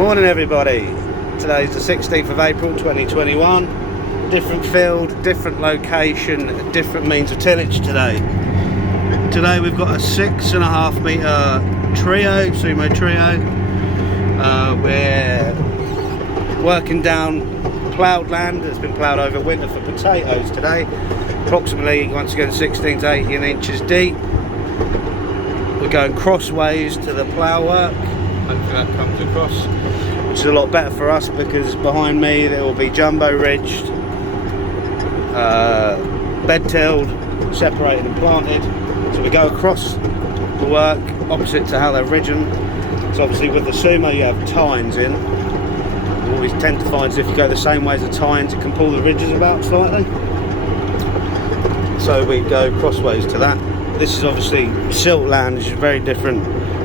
Morning everybody, today's the 16th of April 2021, different field, different location, different means of tillage today. Today we've got a 6.5 metre trio, sumo trio. We're working down ploughed land that's been ploughed over winter for potatoes today, approximately once again 16 to 18 inches deep. We're going crossways to the plough work. Hopefully that comes across, which is a lot better for us because behind me there will be jumbo ridged, bed tilled, separated and planted. So we go across the work opposite to how they're ridging. So obviously with the sumo you have tines in. You always tend to find if you go the same way as the tines it can pull the ridges about slightly. So we go crossways to that. This is obviously silt land, which is very different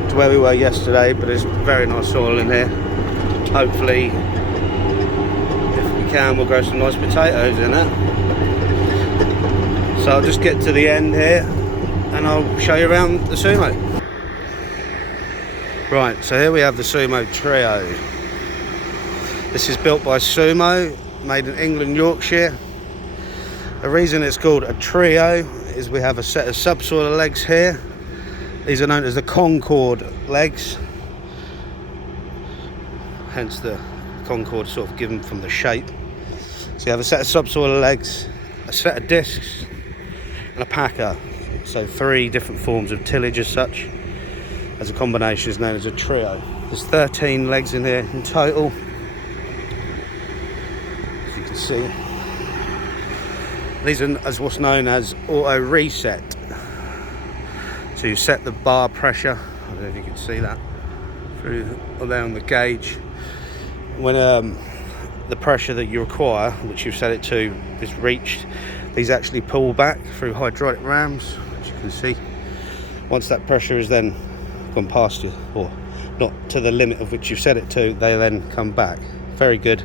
to where we were yesterday, but there's very nice soil in here. Hopefully, if we can, we'll grow some nice potatoes in it. So I'll just get to the end here and I'll show you around the sumo. Right, so here we have the sumo trio. This is built by Sumo, made in England, Yorkshire. The reason it's called a trio is we have a set of subsoil legs here. These are known as the Concord legs, hence the Concord sort of given from the shape. So you have a set of subsoil legs, a set of discs and a packer. So 3 different forms of tillage as such, as a combination is known as a trio. There's 13 legs in here in total, as you can see. These are as what's known as auto reset. So you set the bar pressure, I don't know if you can see that, through there on the gauge. When the pressure that you require, which you've set it to, is reached, these actually pull back through hydraulic rams, which you can see. Once that pressure is then gone past you, or not to the limit of which you've set it to, they then come back. Very good.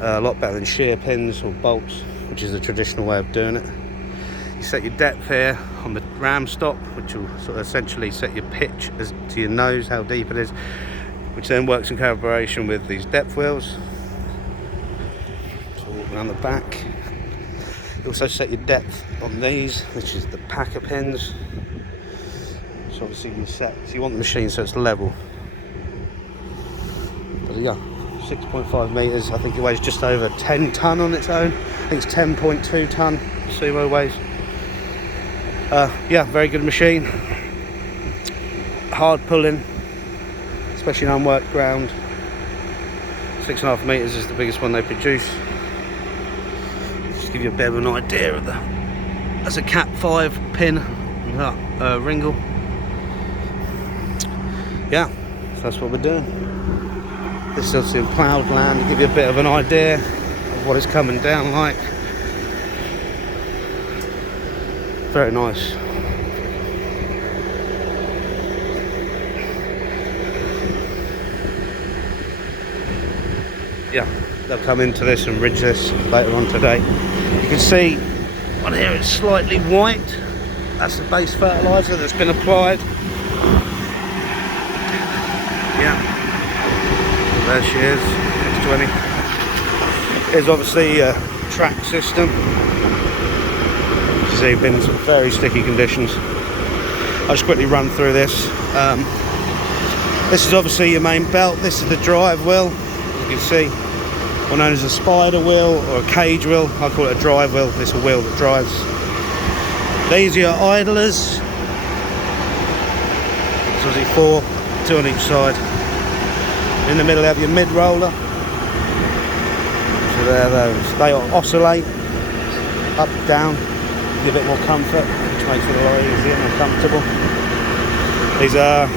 A lot better than shear pins or bolts, which is the traditional way of doing it. You set your depth here on the ram stop, which will sort of essentially set your pitch as to your nose, how deep it is, which then works in collaboration with these depth wheels. So walk around the back. You also set your depth on these, which is the packer pins. So obviously you set, so you want the machine so it's level. But yeah, 6.5 metres, I think it weighs just over 10 tonne on its own. I think it's 10.2 tonne sumo weighs. Yeah, very good machine. Hard pulling, especially on unworked ground. 6.5 metres is the biggest one they produce. Just to give you a bit of an idea of the, that's a Cat 5 pin ringle. Yeah, so that's what we're doing. This is obviously in ploughed land to give you a bit of an idea of what it's coming down like. Very nice. Yeah, they'll come into this and ridge this later on today. You can see on here it's slightly white. That's the base fertiliser that's been applied. Yeah, there she is, X20. Here's obviously a track system. See, been in some very sticky conditions. I'll just quickly run through this. This is obviously your main belt. This is the drive wheel. You can see, one known as a spider wheel or a cage wheel. I call it a drive wheel. It's a wheel that drives. These are your idlers. So obviously 4, 2 on each side. In the middle you have your mid roller. So there those. They oscillate up, down. A bit more comfort, which makes it a lot easier and more comfortable. These are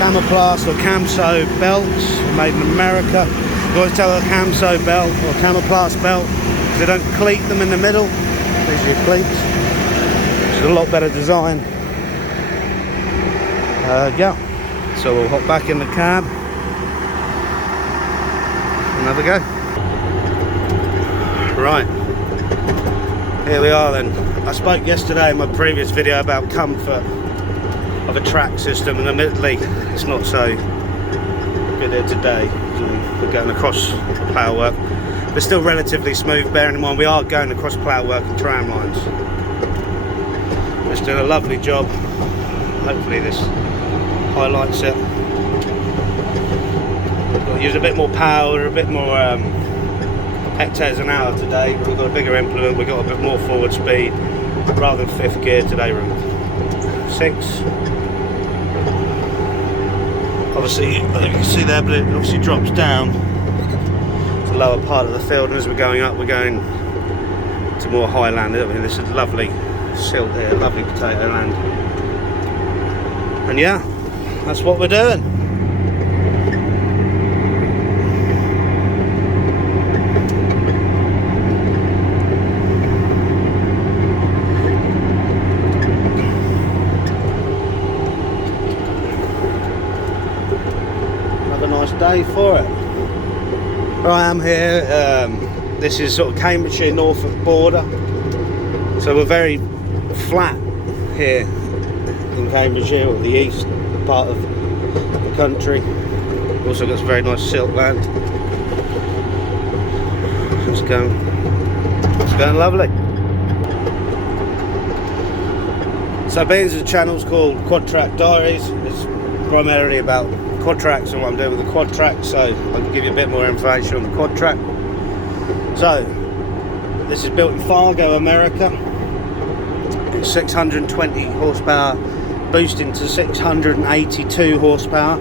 Camoplast or Camso belts made in America. You always tell a Camso belt or Camoplast belt because they don't cleat them in the middle. These are your cleats, which is a lot better design. Yeah, so we'll hop back in the cab and have a go. Right, here we are then. I spoke yesterday in my previous video about comfort of a track system, and admittedly it's not so good here today. We're going across the plough work. They're still relatively smooth, bearing in mind we are going across plough work and tram lines. It's doing a lovely job. Hopefully this highlights it. We've got to use a bit more power, a bit more hectares an hour today. We've got a bigger implement, we've got a bit more forward speed. Rather than 5th gear today, we're in 6. Obviously, I don't know if you can see there, but it obviously drops down to the lower part of the field, and as we're going up, we're going to more high land. I mean, this is lovely silt here, lovely potato land. And yeah, that's what we're doing. Day for it. I am here. This is sort of Cambridgeshire, Norfolk border, so we're very flat here in Cambridgeshire, or the east part of the country. We've also got some very nice silt land. It's going lovely. So being the channel's called Quadtrac Diaries, it's primarily about Quadtracs and what I'm doing with the Quadtrac, so I can give you a bit more information on the Quadtrac. So this is built in Fargo, America. It's 620 horsepower, boosting to 682 horsepower.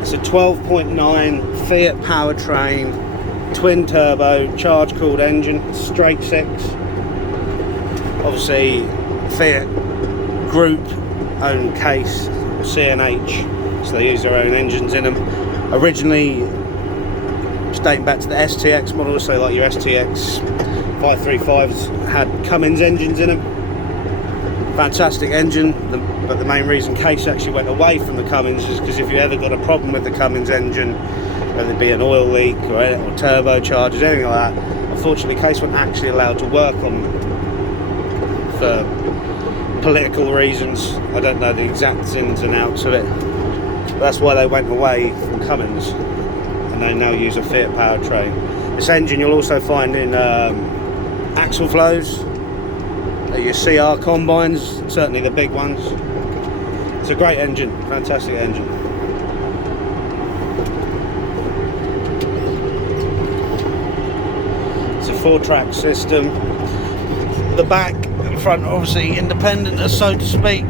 It's a 12.9 Fiat powertrain, twin turbo, charge cooled engine, straight 6. Obviously Fiat Group own case, CNH. So they use their own engines in them. Originally, just dating back to the STX models, so like your STX 535s had Cummins engines in them. Fantastic engine, but the main reason Case actually went away from the Cummins is because if you ever got a problem with the Cummins engine, whether it be an oil leak or turbochargers, anything like that, unfortunately Case wasn't actually allowed to work on them for political reasons. I don't know the exact ins and outs of it. That's why they went away from Cummins, and they now use a Fiat powertrain. This engine you'll also find in axle flows, your CR combines, certainly the big ones. It's a great engine, fantastic engine. It's a 4-track system. The back and front are obviously independent, so to speak,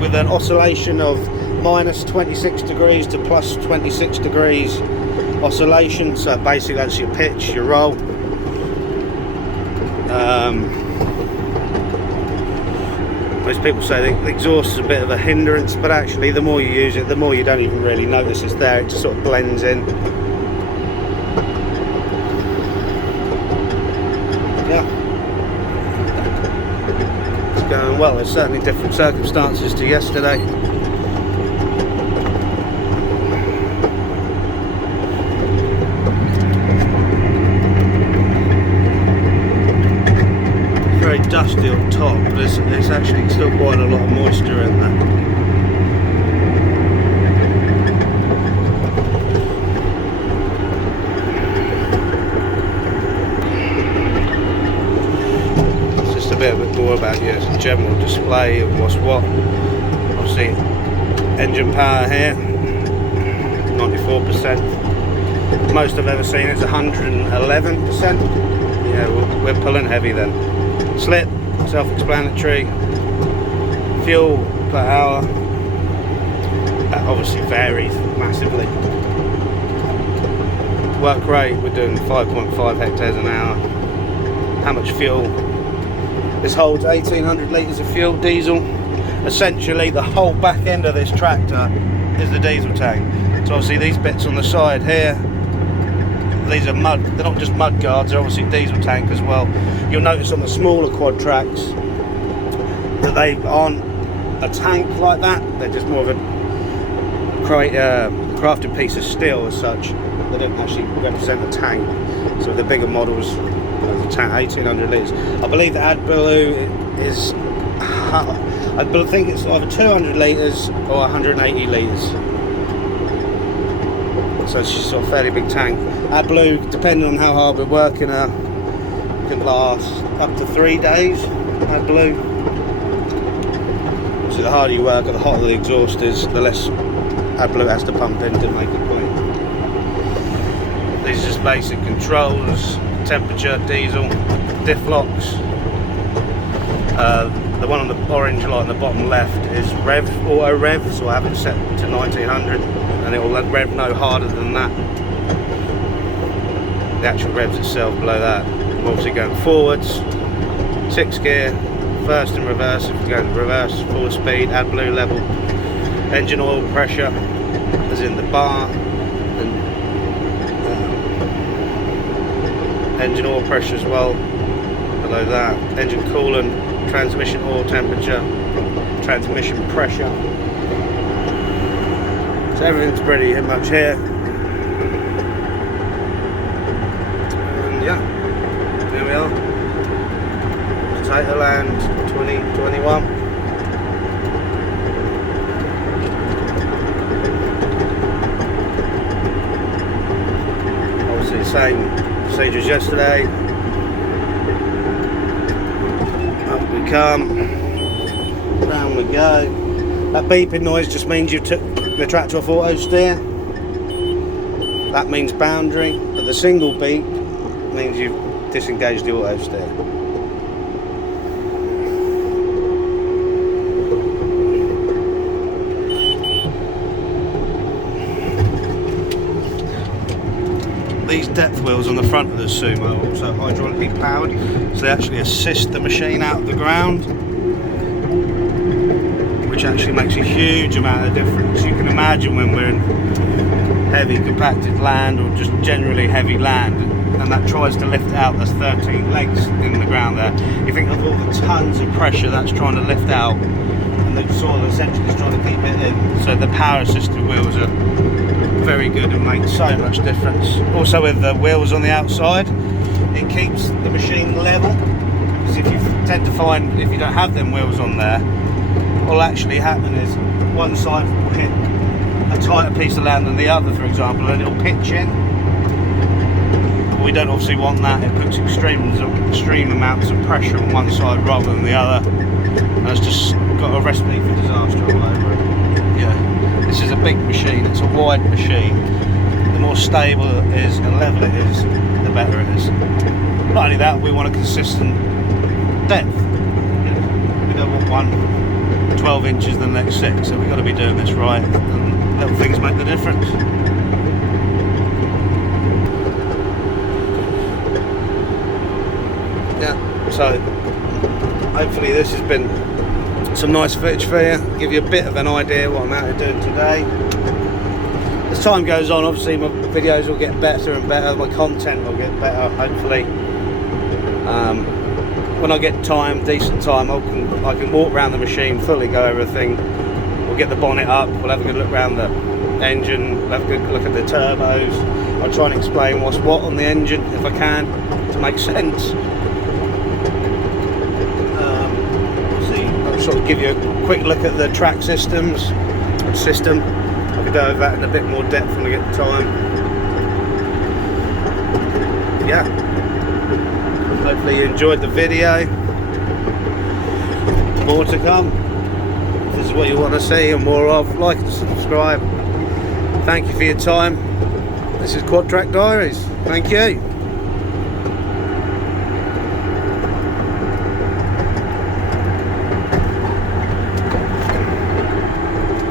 with an oscillation of minus 26 degrees to plus 26 degrees oscillation. So basically that's your pitch, your roll. Most people say the exhaust is a bit of a hindrance, but actually the more you use it, the more you don't even really notice it's there. It just sort of blends in. Yeah, it's going well. There's certainly different circumstances to yesterday. Very dusty on top, but there's actually still quite a lot of moisture in there. It's just a bit more about your general display of what's what. Obviously, engine power here, 94%. Most I've ever seen is 111%. Yeah, we're pulling heavy then. Slip, self-explanatory. Fuel per hour, that obviously varies massively. Work rate, we're doing 5.5 hectares an hour. How much fuel? This holds 1800 litres of fuel, diesel. Essentially the whole back end of this tractor is the diesel tank. So obviously these bits on the side here, these are mud, they're not just mud guards, they're obviously diesel tank as well. You'll notice on the smaller Quadtracs that they aren't a tank like that, they're just more of a crafted piece of steel as such. They don't actually represent a tank. So the bigger models, the tank, 1800 litres. I believe the AdBlue is, I think it's either 200 litres or 180 litres. so it's just sort of fairly big tank. AdBlue, depending on how hard we're working, can last up to 3 days. AdBlue. So the harder you work, the hotter the exhaust is, the less AdBlue has to pump in to make it clean. These are just basic controls: temperature, diesel, diff locks. The one on the orange light on the bottom left is auto rev, so I have it set to 1900, and it will rev no harder than that. The actual revs itself below that. We're obviously going forwards, 6 gear, first and reverse. If you go in reverse, full speed, AdBlue level, engine oil pressure, as in the bar, and engine oil pressure as well. Below that, engine coolant, transmission oil temperature, transmission pressure. So everything's pretty much here. And yeah, here we are. Potato Land 2021. Obviously the same procedure as yesterday. Up we come, down we go. That beeping noise just means you took the tractor off auto steer. That means boundary, but the single beep means you've disengaged the auto steer. These depth wheels on the front of the Sumo are also hydraulically powered, so they actually assist the machine out of the ground, which actually makes a huge amount of difference. You can imagine when we're in heavy compacted land, or just generally heavy land, and that tries to lift out, there's 13 legs in the ground there. You think of all the tons of pressure that's trying to lift out, and the soil essentially is trying to keep it in. So the power assisted wheels are very good and make so much difference. Also with the wheels on the outside, it keeps the machine level, because if you tend to find if you don't have them wheels on there, what will actually happen is one side will hit a tighter piece of land than the other, for example, and it'll pitch in. We don't obviously want that. It puts extreme amounts of pressure on one side rather than the other, and it's just got a recipe for disaster all over it. Yeah, this is a big machine, it's a wide machine. The more stable it is and level it is, the better it is. Not only that, we want a consistent depth. We don't want one 12 inches the next 6, so we've got to be doing this right, and little things make the difference. Yeah, so hopefully this has been some nice footage for you, give you a bit of an idea what I'm out here doing today. As time goes on, obviously my videos will get better and better, my content will get better, hopefully. When I get time, decent time, I can walk around the machine, fully go over everything. We'll get the bonnet up, we'll have a good look around the engine, we'll have a good look at the turbos. I'll try and explain what's what on the engine, if I can, to make sense. I'll sort of give you a quick look at the track system. I could go over that in a bit more depth when I get the time. Yeah. Hopefully you enjoyed the video. More to come. If this is what you want to see and more of, like and subscribe. Thank you for your time. This is Quadtrac Diaries. Thank you.